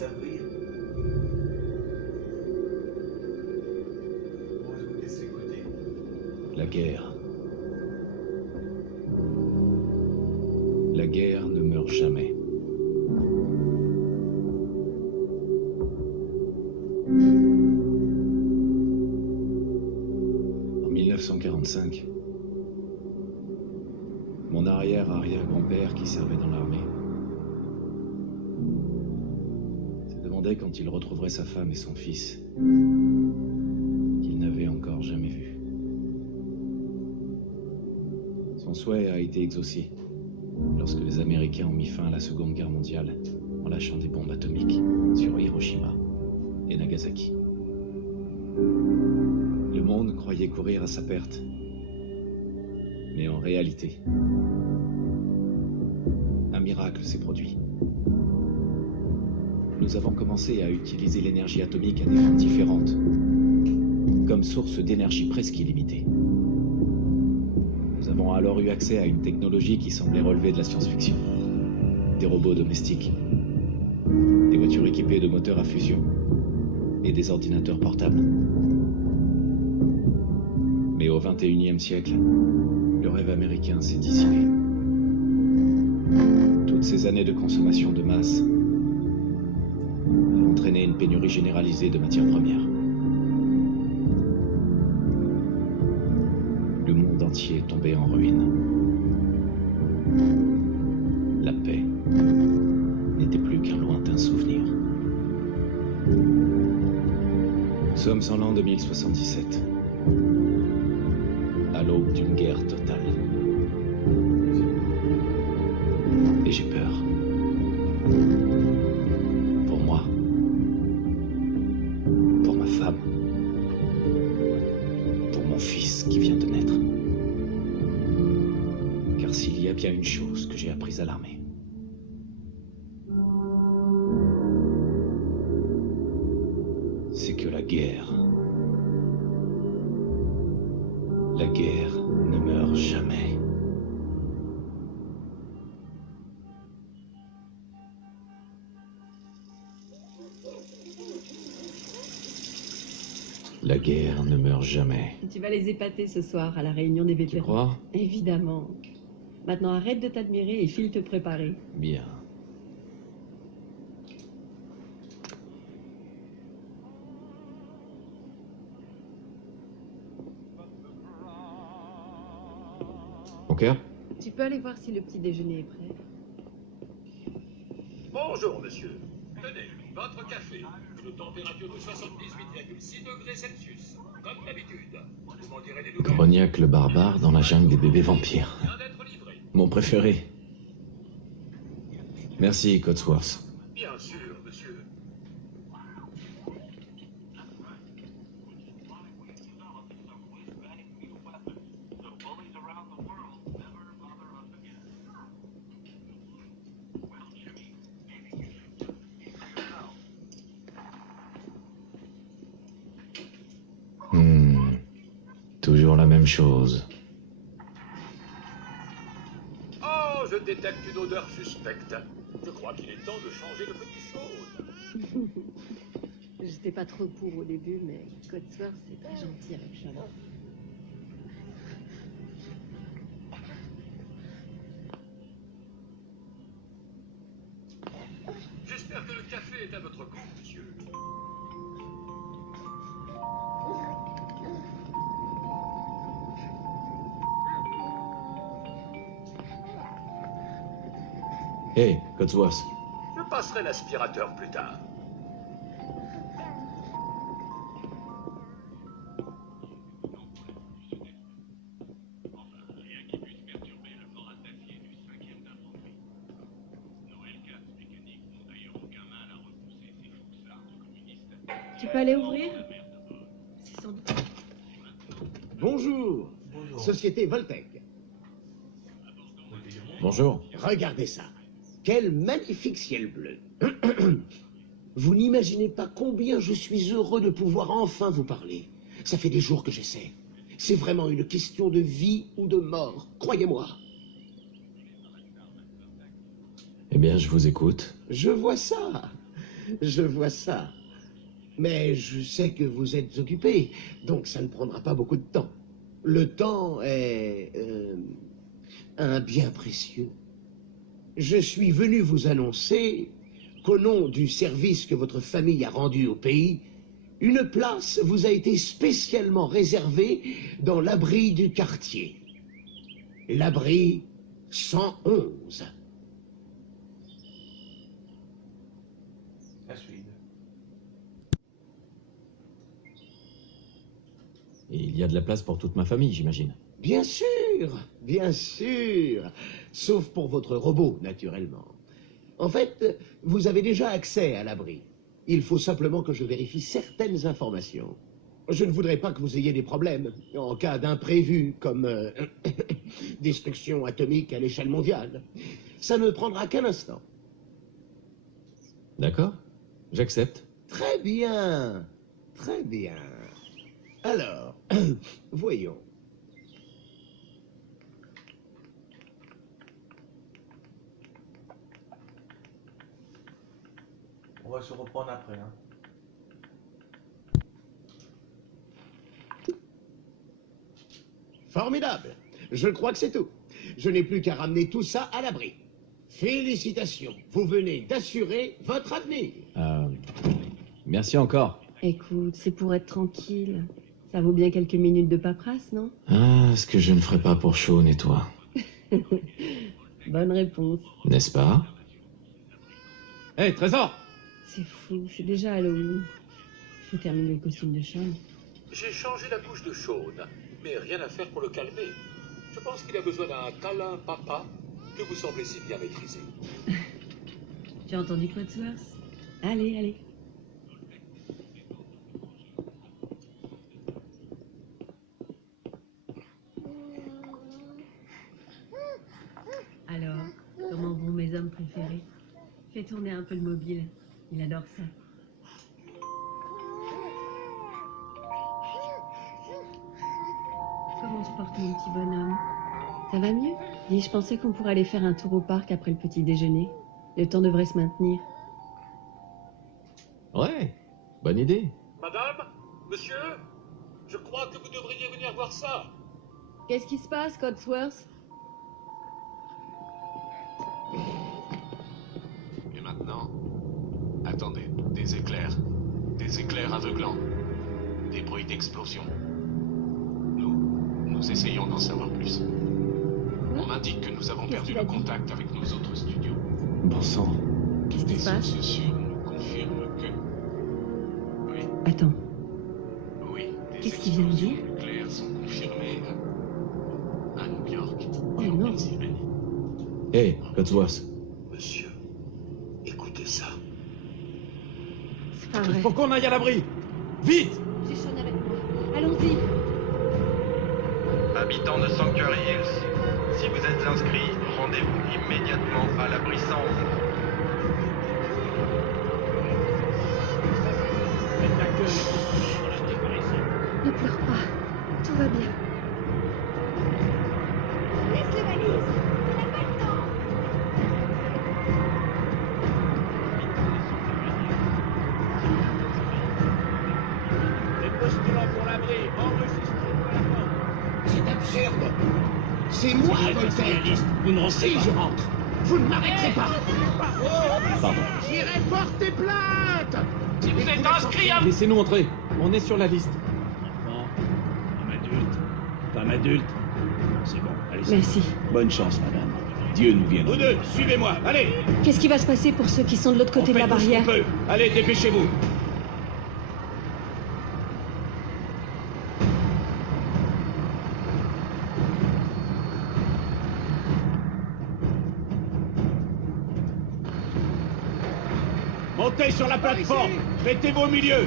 s'avril. Bon, je vous laisse écouter. La guerre. La guerre ne meurt jamais. En 1945, mon arrière-arrière-grand-père qui servait dans l'armée se demandait quand il retrouverait sa femme et son fils qu'il n'avait encore jamais vus. Son souhait a été exaucé lorsque les Américains ont mis fin à la Seconde Guerre mondiale en lâchant des bombes atomiques sur Hiroshima et Nagasaki. Le monde croyait courir à sa perte. Mais en réalité, un miracle s'est produit. Nous avons commencé à utiliser l'énergie atomique à des fins différentes, comme source d'énergie presque illimitée. Nous avons alors eu accès à une technologie qui semblait relever de la science-fiction. Des robots domestiques, des voitures équipées de moteurs à fusion et des ordinateurs portables. Mais au XXIe siècle, le rêve américain s'est dissipé. Toutes ces années de consommation de masse ont entraîné une pénurie généralisée de matières premières. Le monde entier est tombé en ruine. La paix n'était plus qu'un lointain souvenir. Nous sommes en l'an 2077, à l'aube d'une guerre totale. Et j'ai peur. Pour moi. Pour ma femme. Pour mon fils qui vient de naître. Car s'il y a bien une chose que j'ai apprise à l'armée, c'est que la guerre ne meurt jamais. La guerre ne meurt jamais. Tu vas les épater ce soir à la réunion des vétérans. Tu crois? Évidemment. Maintenant arrête de t'admirer et file te préparer. Bien. Mon cœur? Tu peux aller voir si le petit déjeuner est prêt. Bonjour, monsieur. Tenez, votre café. Une température de 78,6 degrés Celsius. Comme d'habitude. Vous m'en direz des nouvelles. Cognac le barbare dans la jungle des bébés vampires. Vient d'être livré. Mon préféré. Merci, Codsworth. Bien sûr, monsieur. Toujours la même chose. Oh, je détecte une odeur suspecte. Je crois qu'il est temps de changer de petites choses. J'étais pas trop pour au début, mais Codsworth c'est très gentil avec Charlotte. J'espère que le café est à votre goût, monsieur. Hey, Codsworth. Je passerai l'aspirateur plus tard. Tu peux aller ouvrir? C'est sans doute. Bonjour. Bonjour. Société Voltec. Bonjour. Regardez ça. Quel magnifique ciel bleu. Vous n'imaginez pas combien je suis heureux de pouvoir enfin vous parler. Ça fait des jours que j'essaie. C'est vraiment une question de vie ou de mort, croyez-moi. Eh bien, je vous écoute. Je vois ça. Je vois ça. Mais je sais que vous êtes occupé, donc ça ne prendra pas beaucoup de temps. Le temps est un bien précieux. Je suis venu vous annoncer qu'au nom du service que votre famille a rendu au pays, une place vous a été spécialement réservée dans l'abri du quartier. L'abri 111. La Suède. Et il y a de la place pour toute ma famille, j'imagine. Bien sûr, sauf pour votre robot, naturellement. En fait, vous avez déjà accès à l'abri. Il faut simplement que je vérifie certaines informations. Je ne voudrais pas que vous ayez des problèmes en cas d'imprévu, comme destruction atomique à l'échelle mondiale. Ça ne prendra qu'un instant. D'accord, j'accepte. Très bien, très bien. Alors, voyons. On va se reprendre après. Hein. Formidable. Je crois que c'est tout. Je n'ai plus qu'à ramener tout ça à l'abri. Félicitations. Vous venez d'assurer votre avenir. Merci encore. Écoute, c'est pour être tranquille. Ça vaut bien quelques minutes de paperasse, non? Ah, ce que je ne ferais pas pour Sean et toi. Bonne réponse. N'est-ce pas? Hé, Trésor! C'est fou, c'est déjà Halloween. Faut terminer le costume de Sean. J'ai changé la couche de Sean, mais rien à faire pour le calmer. Je pense qu'il a besoin d'un câlin papa que vous semblez si bien maîtriser. Tu as entendu Codsworth? Allez, allez. Alors, comment vont mes hommes préférés? Fais tourner un peu le mobile. Il adore ça. Comment se porte mon petit bonhomme? Ça va mieux? Dis, je pensais qu'on pourrait aller faire un tour au parc après le petit déjeuner. Le temps devrait se maintenir. Ouais, bonne idée. Madame, monsieur, je crois que vous devriez venir voir ça. Qu'est-ce qui se passe, Codsworth? Et maintenant, attendez, des éclairs aveuglants, des bruits d'explosion. Nous essayons d'en savoir plus. On m'indique que nous avons perdu le contact avec nos autres studios. Bon sang. Qu'est-ce qui Des se passe? sources sûres nous confirment que... Oui, Attends, oui, des qu'est-ce qu'il vient de dire? explosions nucléaires sont confirmées à New York Oh et en non. Pennsylvanie. Hé, Codsworth. Monsieur, écoutez ça. C'est pas vrai. Faut qu'on aille à l'abri! Vite! J'ai Sean avec moi. Allons-y. Habitants de Sanctuary Hills, si vous êtes inscrits, rendez-vous immédiatement à l'abri 111. Ne pleure pas. Tout va bien. Laisse les valises. On n'a pas le temps. Les postulants pour l'abri, enregistrez-vous à la porte. C'est absurde. C'est moi, Voltaire. Vous ne Si je rentre, vous ne m'arrêterez pas. Pardon. J'irai porter plainte. Si vous êtes inscrit à... Laissez-nous entrer. On est sur la liste. Enfant, homme adulte, femme adulte. C'est bon, allez. Merci. Bonne chance, madame. Dieu nous vienne. Vous deux, suivez-moi, allez. Qu'est-ce qui va se passer pour ceux qui sont de l'autre côté de la barrière? Allez, dépêchez-vous. Montez sur la plateforme. Mettez-vous au milieu.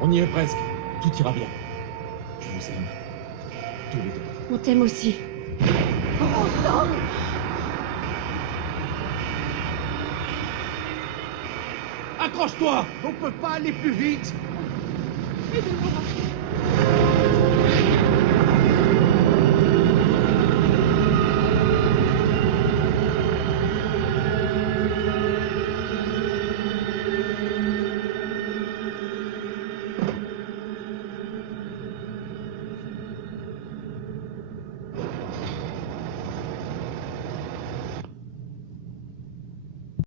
On y est presque. Tout ira bien. Je vous aime. Tous les deux. On t'aime aussi. Accroche-toi. On peut pas aller plus vite. Aidez-moi.